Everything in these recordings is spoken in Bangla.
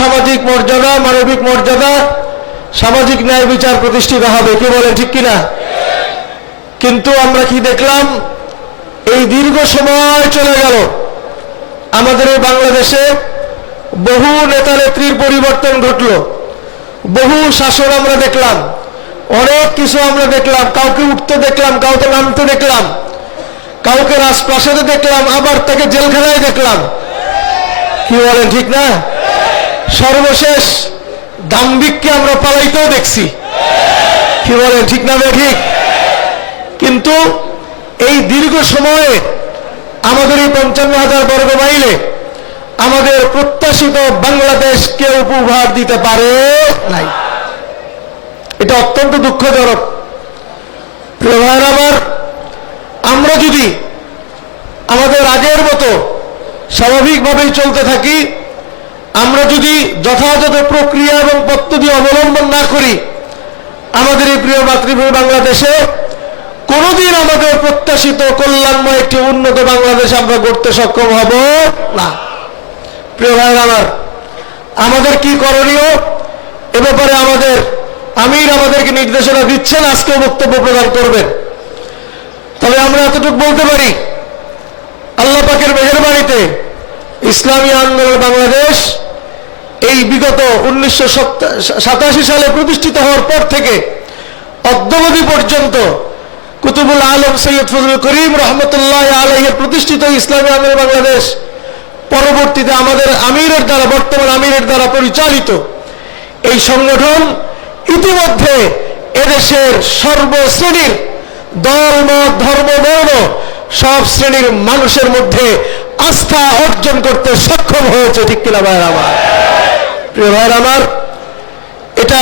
সামাজিক মর্যাদা, মানবিক মর্যাদা, সামাজিক ন্যায় বিচার প্রতিষ্ঠিত হবে। কি বলে ঠিক কিনা? কিন্তু আমরা কি দেখলাম? এই দীর্ঘ সময় চলে গেল। আমাদের এই বাংলাদেশে বহু নেতা নেত্রীর পরিবর্তন ঘটলো। বহু শাসন আমরা দেখলাম। অনেক কিছু আমরা দেখলাম। কাউকে উঠতে দেখলাম, কাউকে নামতে দেখলাম, কাউকে রাজপ্রাসাদে দেখলাম, আবার তাকে জেলখানায় দেখলাম। কি বলেন, ঠিক না? সর্বশেষ দাম্বিককে আমরা পালাইতেও দেখছি। কি বলেন, ঠিক না ঠিক। কিন্তু এই দীর্ঘ সময়ে আমাদের এই পঞ্চান্ন হাজার বর্গ মাইলে আমাদের প্রত্যাশিত বাংলাদেশকে উপহার দিতে পারে নাই। এটা অত্যন্ত দুঃখজনক। প্রিয় আমার আমরা যদি আমাদের আগের মতো স্বাভাবিকভাবেই চলতে থাকি আমরা যদি যথাযথ প্রক্রিয়া এবং পদ্ধতি অবলম্বন না করি, আমাদের এই প্রিয় মাতৃভূমি বাংলাদেশে কোনোদিন আমাদের প্রত্যাশিত কল্যাণময় একটি উন্নত বাংলাদেশ আমরা গড়তে সক্ষম হব না। প্রিয় ভাই আমার, আমাদের কি করণীয়? এ ব্যাপারে আমাদের আমির আমাদেরকে নির্দেশনা দিচ্ছেন, আজকেও বক্তব্য প্রদান করবেন। তবে আমরা এতটুকু বলতে পারি, আল্লাহ পাকের মেহরবানিতে ইসলামী আন্দোলন বাংলাদেশ এই বিগত উনিশশো সাতাশি সালে প্রতিষ্ঠিত হওয়ার পর থেকে অদ্যবধি পর্যন্ত কুতুবুল আলম সৈয়দ ফজল করিম রহমতুল্লাহ আলহের প্রতিষ্ঠিত ইসলামী আন্দোলন বাংলাদেশ পরবর্তীতে আমাদের আমিরের দ্বারা, বর্তমান আমিরের দ্বারা পরিচালিত এই সংগঠন ইতিমধ্যে এদেশের সর্বশ্রেণীর দল, মত, ধর্ম, বর্ণ সব শ্রেণির মানুষের মধ্যে আস্থা অর্জন করতে সক্ষম হয়েছে, ঠিক কিনা ভাইয়ের আমার? প্রিয় ভাইয়ের আমার, এটা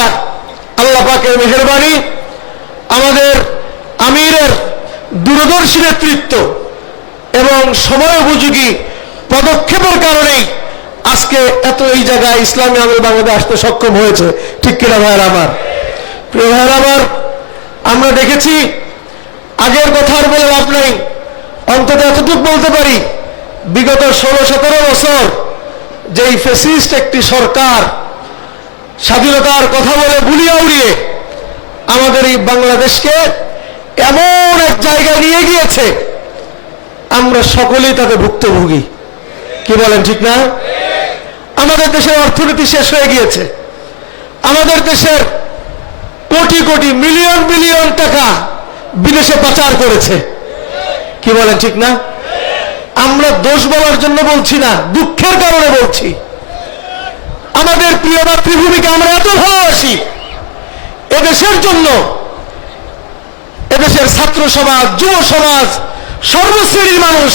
আল্লাহ পাকের মেহরবানি। আমাদের আমিরের দূরদর্শী নেতৃত্ব এবং সময় উপযোগী পদক্ষেপের কারণেই আজকে এত এই জায়গায় ইসলামী আমির বাংলাদেশ আসতে সক্ষম হয়েছে, ঠিক কিনা ভাইয়ের আমার? প্রিয় ভাইয়ের আমার, আমরা দেখেছি, আগের কথা আর বলে লাভ নাই। অন্তত এতটুকু বলতে পারি বিগত ষোলো সতেরো বছর যেই ফেসিস্ট একটি সরকার স্বাধীনতার কথা বলে বুলিয়া উড়িয়ে আমাদের এই বাংলাদেশকে এমন এক জায়গায় নিয়ে গিয়েছে, আমরা সকলেই তাতে ভুক্তভোগী। কি বলেন, ঠিক না? আমাদের দেশের অর্থনীতি শেষ হয়ে গিয়েছে। আমাদের দেশের কোটি কোটি মিলিয়ন মিলিয়ন টাকা বিদেশে পাচার করেছে। কি বলেন, ঠিক না? আমরা দোষ বলার জন্য বলছি না, দুঃখের কারণে বলছি। আমাদের প্রিয় মাতৃভূমিকে আমরা এত ভালোবাসি। এদেশের জন্য, এদেশের ছাত্র সমাজ, যুব সমাজ, সর্বশ্রেণীর মানুষ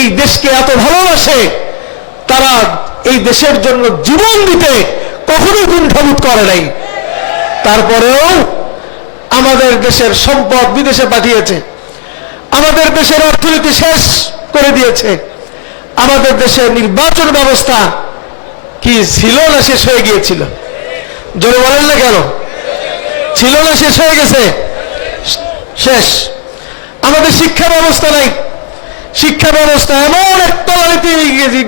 এই দেশকে এত ভালোবাসে, তারা এই দেশের জন্য জীবন দিতে কখনোই কুণ্ঠাবোধ করে নাই। তারপরেও আমাদের দেশের সম্পদ বিদেশে পাঠিয়েছে। আমাদের দেশের অর্থনীতি শেষ করে দিয়েছে। আমাদের দেশের নির্বাচন ব্যবস্থা কি ছিল না শেষ হয়ে গিয়েছিল? জোরে বলেন না কেন? ছিল না শেষ হয়ে গেছে। শেষ। আমাদের শিক্ষা ব্যবস্থা নাই। শিক্ষা ব্যবস্থা এমন এক তলানিতে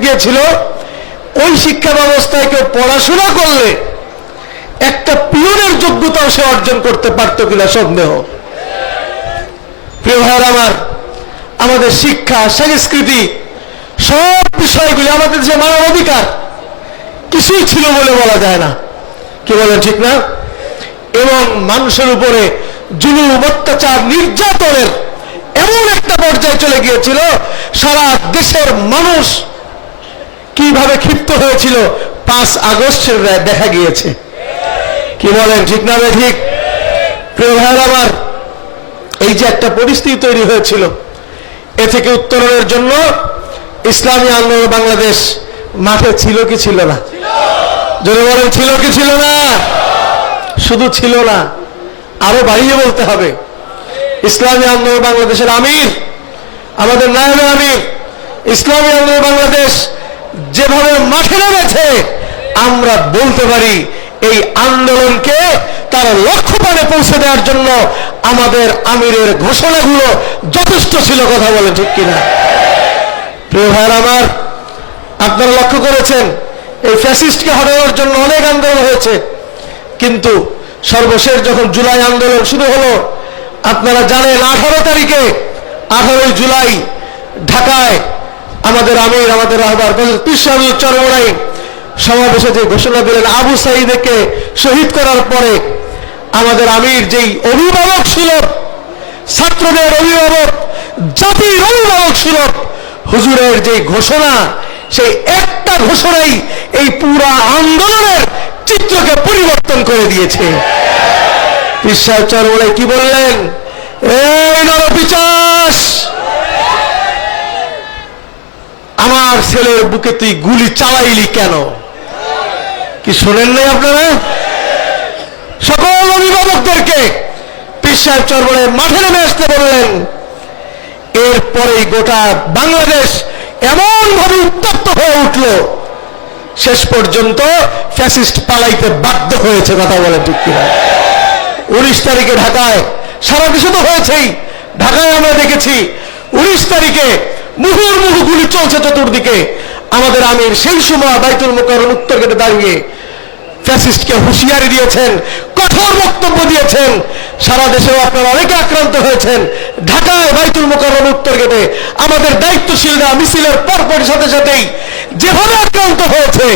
গিয়েছিল, ওই শিক্ষা ব্যবস্থায় কেউ পড়াশোনা করলে একটা পিয়নের যোগ্যতাও সে অর্জন করতে পারতো কিনা সন্দেহ। প্রিয় ভাইয়ের আমার, আমাদের শিক্ষা, সংস্কৃতি, সব বিষয়গুলি আমাদের যে মানব অধিকার, কিছুই ছিল বলে বলা যায় না। কি বলেন ঠিক না? এবং মানুষের উপরে জুলুম, অত্যাচার, নির্যাতনের এমন একটা পর্যায়ে চলে গিয়েছিল, সারা দেশের মানুষ কীভাবে ক্ষিপ্ত হয়েছিল, পাঁচ আগস্টের দেখা গিয়েছে। কি বলেন ঠিক না ঠিক? প্রিয় ভাইয়ের আমার এই যে একটা পরিস্থিতি তৈরি হয়েছিল, এ থেকে উত্তরণের জন্য ইসলামী আন্দোলন বাংলাদেশ মাঠে ছিল কি ছিল না? যদি বলেন, ছিল কি ছিল না? শুধু ছিল না, আরও বাড়িয়ে বলতে হবে। ইসলামী আন্দোলন বাংলাদেশের আমির, আমাদের নায়বের আমির, ইসলামী আন্দোলন বাংলাদেশ যেভাবে মাঠে নেমেছে, আমরা বলতে পারি এই আন্দোলনকে তার লক্ষ্য পানে পৌঁছে দেওয়ার জন্য আমাদের আমিরের ঘোষণাগুলো যথেষ্ট ছিল কথা বলে ঠিক কিনা। প্রিয় ভাইয়ের আমার, আপনারা লক্ষ্য করেছেন, এই ফ্যাসিস্টকে হটানোর জন্য অনেক আন্দোলন হয়েছে। কিন্তু সর্বশেষ যখন জুলাই আন্দোলন শুরু হলো, আপনারা জানেন আঠারো তারিখে, আঠারোই জুলাই ঢাকায় আমাদের আমির, আমাদের রাহবার পিসাহুল চরমরাই সমাবেশে যে ঘোষণা দিলেন, আবু সাইদকে শহীদ করার পরে আমাদের আমির যেই অভিভাবক সুলভ ছাত্রদের অভিভাবক, জাতির অভিভাবক সুলভ হুজুরের যে ঘোষণা, সেই একটা ঘোষণাই এই পুরা আন্দোলনের চিত্রকে পরিবর্তন করে দিয়েছে। বিশ্বাস চরমরাই কি বললেন? আমার ছেলের বুকে তুই গুলি চালাইলি কেন? কি শোনেন নাই আপনারা? সকল অভিভাবকদেরকে পিসার চরবরে মাঠে নেমে আসতে বললেন। এরপরেই গোটা বাংলাদেশ এমন ভাবে উত্তপ্ত হয়ে উঠল। শেষ পর্যন্ত ফ্যাসিস্ট পালাইতে বাধ্য হয়েছে কথা বলে ঠিক কিনা। উনিশ তারিখে ঢাকায়, সারা দেশে তো হয়েছেই, ঢাকায় আমরা দেখেছি, উনিশ তারিখে মুহুর মুহু গুলি চলছে চতুর্দিকে। আমাদের আমির সেই সময় বাইতুল মোকারম উত্তর গেটে দাঁড়িয়ে ফ্যাসিস্টকে হুঁশিয়ারি দিয়েছেন, কঠোর বক্তব্য দিয়েছেন। সারা দেশেও আপনারা অনেকে আক্রান্ত হয়েছেন। ঢাকায় বাইতুল মোকারম উত্তর গেটে আমাদের দায়িত্বশীলরা মিছিলের পরপর সাথে সাথেই যেভাবে আক্রান্ত হয়েছে,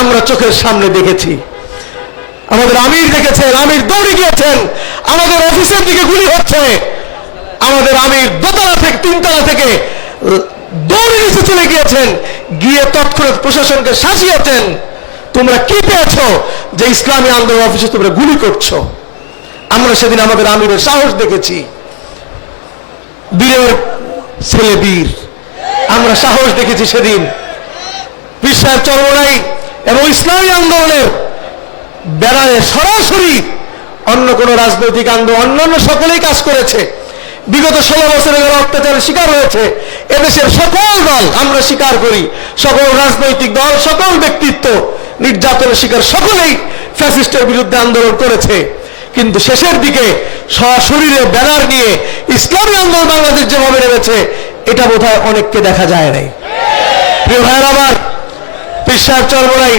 আমরা চোখের সামনে দেখেছি। আমাদের আমির দেখেছেন, আমির দৌড়ে গিয়েছেন, আমাদের অফিসের দিকে গুলি হচ্ছে। আমাদের আমির দোতলা থেকে, তিনতলা থেকে দৌড়ে নিচে চলে গিয়েছেন। গিয়ে তৎক্ষণাৎ প্রশাসনকে শাসিয়েছেন। তোমরা কি পেয়েছ যে ইসলামী আন্দোলন অফিসে তোমরা গুলি করছ? আমরা সেদিন আমাদের আমিরের সাহস দেখেছি। বীরের ছেলে বীর। আমরা সাহস দেখেছি সেদিন। বিশ্বাস চরমরাই এবং ইসলামী আন্দোলনের বেড়ায় সরাসরি অন্য কোন রাজনৈতিক আন্দোলন, অন্যান্য সকলেই কাজ করেছে। বিগত ষোলো বছরের যারা অত্যাচারের শিকার হয়েছে, এদেশের সকল দল আমরা স্বীকার করি। সকল রাজনৈতিক দল, সকল ব্যক্তিত্ব নির্যাতনের শিকার সকলেই ফ্যাসিস্টের বিরুদ্ধে আন্দোলন করেছে। কিন্তু শেষের দিকে সশরীরে ব্যানার নিয়ে ইসলামী আন্দোলন বাংলাদেশ যেভাবে নেমেছে, এটা বোধহয় অনেককে দেখা যায় নাই। প্রিয় ভাইয়ের আমার বিশ্বাস চর্মরাই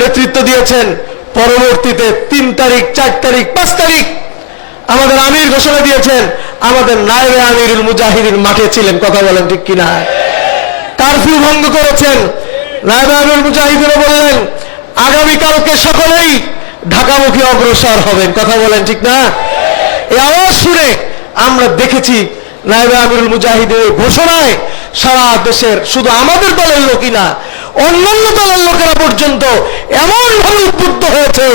নেতৃত্ব দিয়েছেন। পরবর্তীতে তিন তারিখ, চার তারিখ, পাঁচ তারিখ আমাদের আমির ঘোষণা দিয়েছেন, আমাদের নায়বে আমিরুল মুজাহিদিন মাঠে ছিলেন। কথা বলেন ঠিক কিনা? কারফিউ ভঙ্গ করেছেন। নায়বে আমিরুল মুজাহিদিনও বললেন আগামীকালকে সকলেই ঢাকামুখী অগ্রসর হবেন। কথা বলেন ঠিক না? এই আওয়াজ শুনে আমরা দেখেছি নাইবে আমিরুল মুজাহিদের ঘোষণায় সারা দেশের শুধু আমাদের দলের লোকই না, অন্যান্য দলের লোকেরা পর্যন্ত এমন ভাবে উদ্বুদ্ধ হয়েছে,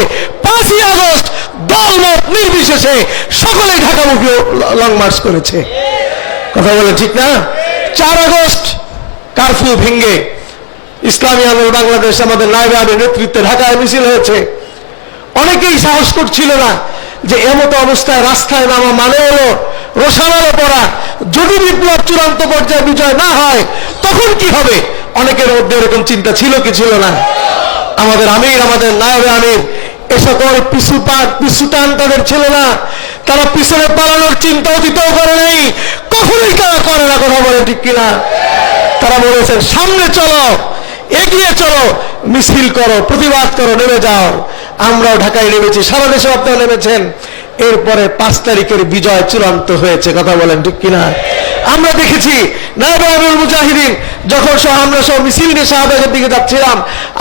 পাঁচই আগস্ট দলমত নির্বিশেষে সকলেই ঢাকামুখী লং মার্চ করেছে। কথা বলে ঠিক না? চার আগস্ট কারফিউ ভেঙ্গে ইসলামী আন্দোলন বাংলাদেশ আমাদের নাইবে আমির নেতৃত্বে ঢাকায় মিছিল হয়েছে। অনেকেই সাহস করছিল না যে এমতো অবস্থায় রাস্তায় নামা মানে হলো রোশানারে পড়া, যদি বিপ্লব চূড়ান্ত পর্যায়ে বিজয় না হয়, তখন কি হবে? অনেকের মধ্যে এরকম চিন্তা ছিল কি ছিল না। আমাদের আমির, আমাদের নায়বে আমির, এ সকল পিছু পাট পিছু টান তাদের ছিল না। তারা পিছনে পালানোর চিন্তা অতীতও করে নাই। কখনোই তারা করে না, কথা বলে ঠিক কিনা? তারা বলেছেন, সামনে চলো। এগিয়ে চলো, মিছিল করো, প্রতিবাদ করো, নেমে যাও। আমরাও ঢাকায় নেমেছি, সারা দেশে আপনারা নেমেছেন। এরপরে পাঁচ তারিখের বিজয় চূড়ান্ত হয়েছে, কথা বলেন ঠিক কিনা? আমরা দেখেছি নায়বাবুল মুজাহিদিন, যখন সহ আমরা সব মিছিল নিয়ে শাহবাগের দিকে যাচ্ছিলাম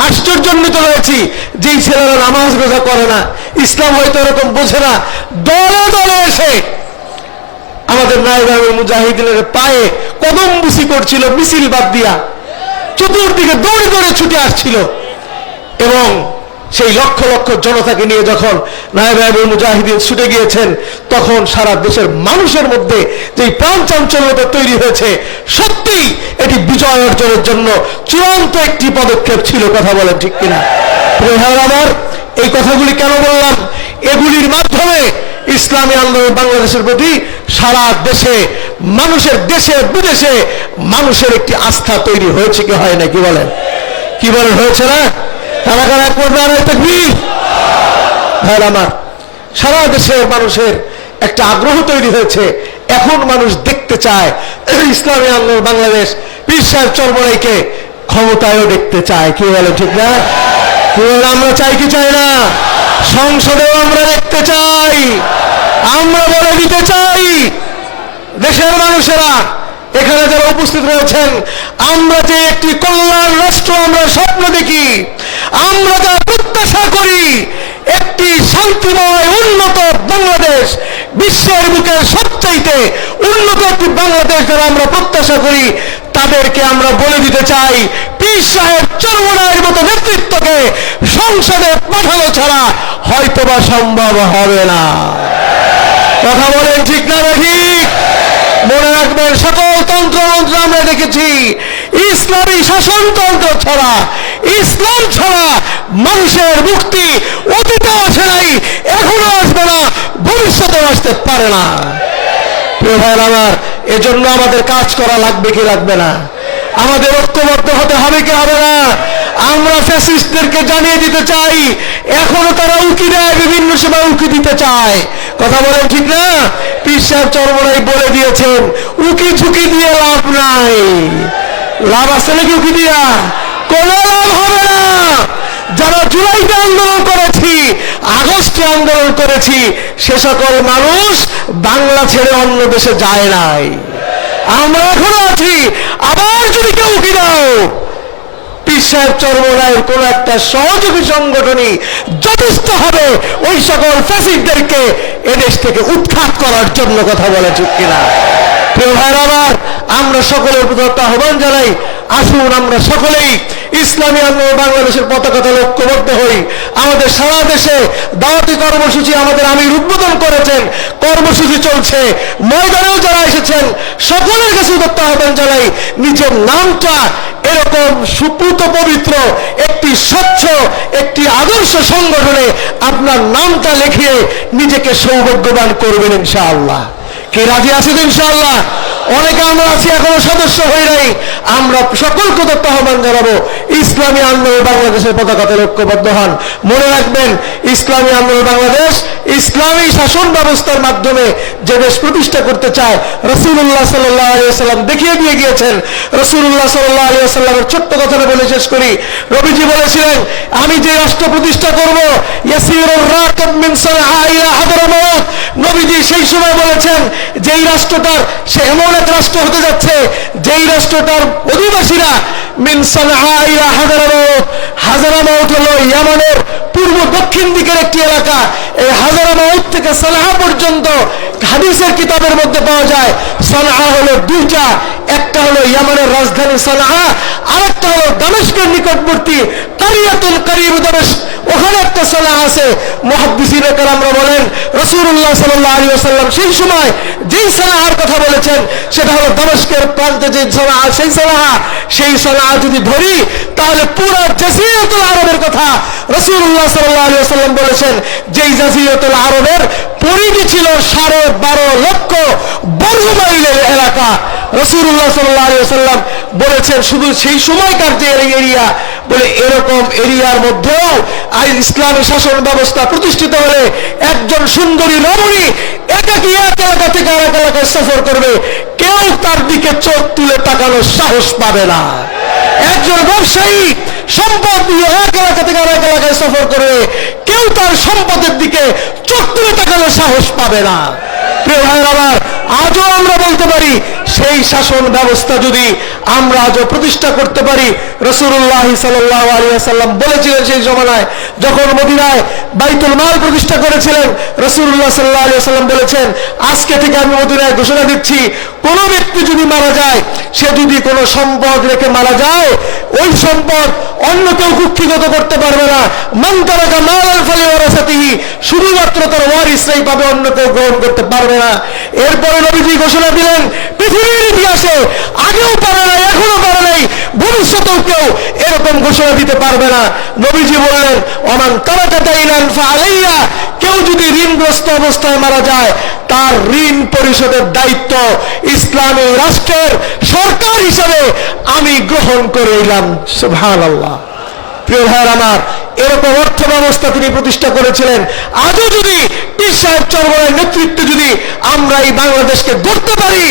আশ্চর্যান্বিত হয়েছি, যেই ছেলেরা নামাজ রোজা করে না, ইসলাম হয়তো এরকম বোঝে না, দলে দলে এসে আমাদের নায়বাবুল মুজাহিদিনের পায়ে কদম বুসি করছিল, মিছিল বাদ দিয়া। চতুর্দিকে দৌড়ে দৌড়ে ছুটে আসছিল। এবং সেই লক্ষ লক্ষ জনতাকে নিয়ে যখন নায়বাবুল মুজাহিদিন ছুটে গিয়েছেন, তখন সারা দেশের মানুষের মধ্যে যে প্রাণ চাঞ্চল্যতা তৈরি হয়েছে সত্যি এটি বিজয় অর্জনের জন্য চূড়ান্ত একটি পদক্ষেপ ছিল, কথা বলেন ঠিক কিনা? আমার, এই কথাগুলি কেন বললাম? এগুলির মাধ্যমে ইসলামী আন্দোলন বাংলাদেশের প্রতি সারা দেশে মানুষের দেশে, বিদেশে মানুষের একটি আস্থা তৈরি হয়েছে কি হয় না, কি বলেন? কি বলেন হয়েছে না? তারা কারা করবে থাকবি হ্যাঁ আমার। সারা দেশের মানুষের একটা আগ্রহ তৈরি হয়েছে। এখন মানুষ দেখতে চায়, ইসলামী আন্দোলন বাংলাদেশ, পীর সাহেব চরমরাইকে ক্ষমতায়ও দেখতে চায়। কি বলে ঠিক না? আমরা চাই কি চাই না? সংসদেও আমরা দেখতে চাই। আমরা বলে দিতে চাই দেশের মানুষেরা এখানে যারা উপস্থিত রয়েছেন, আমরা যে একটি কল্যাণ রাষ্ট্র, আমরা স্বপ্ন দেখি, আমরা যা প্রত্যাশা করি, একটি শান্তিময়, উন্নত বাংলাদেশ, বিশ্বের বুকে সবচাইতে উন্নত একটি বাংলাদেশ যারা আমরা প্রত্যাশা করি, তাদেরকে আমরা বলে দিতে চাই, পীর সাহেব চরমনায়ের মতো নেতৃত্বকে সংসদে পাঠানো ছাড়া হয়তোবা সম্ভব হবে না। কথা বলেন ঠিক না ঠিক? মনে রাখবেন, সকল তন্ত্রমন্ত্র আমরা দেখেছি। ইসলামী শাসনতন্ত্র ছাড়া, ইসলাম ছাড়া মানুষের মুক্তি অতীতেও আসে নাই, এখনও আসবে না, ভবিষ্যতেও আসতে পারে না। প্রিয় ভাইয়ের আমার, এজন্য আমাদের কাজ করা লাগবে কি লাগবে না? আমাদের ঐক্যবদ্ধ হতে হবে কি হবে না? আমরা ফ্যাসিস্টদেরকে জানিয়ে দিতে চাই, এখনও তারা উকি দেয়, বিভিন্ন সময় উকি দিতে চায়। কথা বলেন ঠিক না? পীর সাহেব চরমরাই বলে দিয়েছেন, উকি ঝুঁকি দিয়ে লাভ নাই। লাভ আছে নাকি উকি দিয়া? কোনো লাভ হবে না। যারা জুলাইতে আন্দোলন করেছি, আগস্টে আন্দোলন করেছি, সে সকল মানুষ বাংলা ছেড়ে অন্য দেশে যায় নাই। আমরা এখনও আছি, আবার যদি কেউ উকি দাও পীর সাহেব চর্মরায়ের কোন একটা সহযোগী সংগঠনই যথেষ্ট হবে ওই সকল ফ্যাসিডদেরকে এদেশ থেকে উৎখাত করার জন্য কথা বলা, ঠিক কিনা? আবার আমরা সকলের প্রতি আহ্বান জানাই, আসুন আমরা সকলেই ইসলামী আন্দোলন বাংলাদেশের পতাকাতে করতে হই। আমাদের সারা দেশে দাওয়াতি কর্মসূচি আমাদের আমি উদ্বোধন করেছেন। কর্মসূচি চলছে। ময়দানেও যারা এসেছেন, সকলের কাছে আহ্বান জানাই, নিজের নামটা এরকম সুপুত পবিত্র, একটি স্বচ্ছ, একটি আদর্শ সংগঠনে আপনার নামটা লিখিয়ে নিজেকে সৌভাগ্যবান করবেন ইনশাআল্লাহ। কে রাজি আছেন ইনশাআল্লাহ? অনেকে আমরা আছি এখনও সদস্য হয়ে নাই। আমরা সকলকে তত্ত্ব আহ্বান জানাব, ইসলামী আন্দোলন বাংলাদেশের পতাকাতে লক্ষ্যবদ্ধ হন। মনে রাখবেন ইসলামী আন্দোলন বাংলাদেশ, ইসলামী শাসন ব্যবস্থার মাধ্যমে যে দেশ প্রতিষ্ঠা করতে চায় রসুল্লাহ সাল্লাম দেখিয়ে দিয়ে গিয়েছেন। রসুল্লাহ সাল্লাহ সাল্লামের ছোট্ট কথাটা বলে শেষ করি। রবিজি বলেছিলেন, আমি যে রাষ্ট্র প্রতিষ্ঠা করব নবীজি সেই সময় বলেছেন, যেই রাষ্ট্রটার, সে এমন এক রাষ্ট্র হতে যাচ্ছে, যেই রাষ্ট্রটার অধিবাসীরা মিন হাদরামাউত হাজারামাউত হলো ইয়ামানের পূর্ব দক্ষিণ দিকের একটি এলাকা, এই হাজারা মাউদ থেকে সানাহা পর্যন্ত হাদিসের কিতাবের মধ্যে পাওয়া যায়। সানাহা হলো দুইটা, একটা হলো ইয়ামানের রাজধানী সানাহা আরেকটা হলো দামেস্কের নিকটবর্তী কারিয়াতুল করিব দামেস্ক। ওখানে একটা সালাহ আছে। মহাদ্দিসিনে আমরা বলেন রসুল্লাহ সাল্লাহ আলী আসাল্লাম সেই সময় যেই সালাহার কথা বলেছেন, সেটা হলো দামেস্কের প্রান্তে যে সালাহ, সেই সালাহা, সেই সালাহ যদি ধরি, তাহলে পুরো জাসিরাতুল আরবের কথা রসুল্লাহ সাল্লাহ আলী আসাল্লাম বলেছেন। যেই জাসিরাতুল আরবের পরিধি ছিল সাড়ে বারো লক্ষ বর্গ মাইলের এলাকা। রসুল্লাহ সাল্লাহ আলী আসাল্লাম বলেছেন, শুধু সেই সময়কার যে এরিয়া বলে এরকম এরিয়ার মধ্যেও আজ ইসলামী শাসন ব্যবস্থা প্রতিষ্ঠিত হলে একজন সুন্দরী রমণী একাকি এক এলাকা থেকে আরেক এলাকায় সফর করবে। কেউ তার দিকে চোখ তুলে তাকানোর সাহস পাবে না। একজন ব্যবসায়ী সম্পদ নিয়ে এক এলাকা থেকে আরেক এলাকায় সফর করবে। কেউ তার সম্পদের দিকে চোখ তুলে তাকানোর সাহস পাবে না। প্রিয় আজও আমরা বলতে পারি, সেই শাসন ব্যবস্থা যদি আমরা আজও প্রতিষ্ঠা করতে পারি রসুল্লাহ সাল্লাহ আলিয়াল্লাম বলেছিলেন সেই জমানায়, যখন মদিনায় বাইতুল মাল প্রতিষ্ঠা করেছিলেন রসুল্লাহ সাল্লাহ আলিয়া সাল্লাম বলেছেন, আজকে থেকে আমি মদিনায় ঘোষণা দিচ্ছি, কোন ব্যক্তি যদি মারা যায়, সে যদি কোনো সম্পদ রেখে মারা যায়, ওই সম্পদ অন্য কেউ কুক্ষিগত করতে পারবে না। মান তারাকা মালাল ফলে ওরাসাতিহি শুধুমাত্র তার ওয়ারিসরাই পাবে অন্য কেউ গ্রহণ করতে পারবে না। এরপরে নবীজি ঘোষণা দিলেন, পৃথিবীর ইতিহাসে আগেও পারে নাই, এখনও পারে নাই, ভবিষ্যতেও কেউ এরকম ঘোষণা দিতে পারবে না। নবীজি বললেন অমান তারাকা দাইনান ফালাইয়া কেউ যদি ঋণগ্রস্ত অবস্থায় মারা যায়, তার ঋণ পরিশোধের দায়িত্ব ইসলামী রাষ্ট্রের সরকার হিসাবে আমি গ্রহণ করে এলাম। সুবহানাল্লাহ। প্রিয় ভাইয়ের আমার, এরকম অর্থ ব্যবস্থা তিনি প্রতিষ্ঠা করেছিলেন। আজও যদি পীর নেতৃত্বে যদি আমরা এই বাংলাদেশকে গড়তে পারি,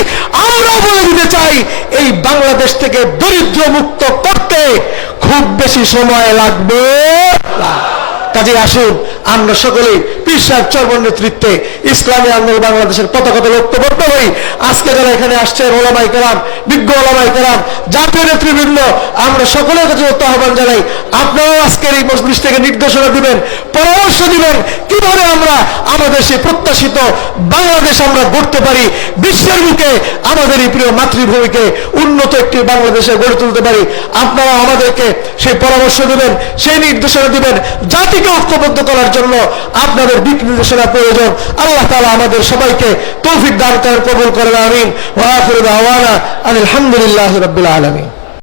আমরাও বলে দিতে চাই, এই বাংলাদেশ থেকে দরিদ্র মুক্ত করতে খুব বেশি সময় লাগবে। কাজে আসুন, আমরা সকলেই পীর সাহেব চর্মন নেতৃত্বে ইসলামী আন্দোলন বাংলাদেশের পতাকাতে লক্ষ্যবদ্ধ হই। আজকে যারা এখানে আসছেন ওলামাই কেরাম, বিজ্ঞ ওলামাই কেরাম, জাতীয় নেতৃবৃন্দ, আমরা সকলের কাছে আহ্বান জানাই, আপনারাও আজকের এই মজলিস থেকে নির্দেশনা দিবেন, পরামর্শ দিবেন, কীভাবে আমরা আমাদের সেই প্রত্যাশিত বাংলাদেশ আমরা গড়তে পারি, বিশ্বের বুকে আমাদের এই প্রিয় মাতৃভূমিকে উন্নত একটি বাংলাদেশে গড়ে তুলতে পারি। আপনারা আমাদেরকে সেই পরামর্শ দিবেন, সেই নির্দেশনা দিবেন জাতিকে ঐক্যবদ্ধ করার জন্য আপনাদের দিক নির্দেশনা প্রয়োজন। আল্লাহ তালা আমাদের সবাইকে তৌফিক দান করেন, কবুল করেন, আমিন। আলহামদুলিল্লাহ রবিল আলামিন।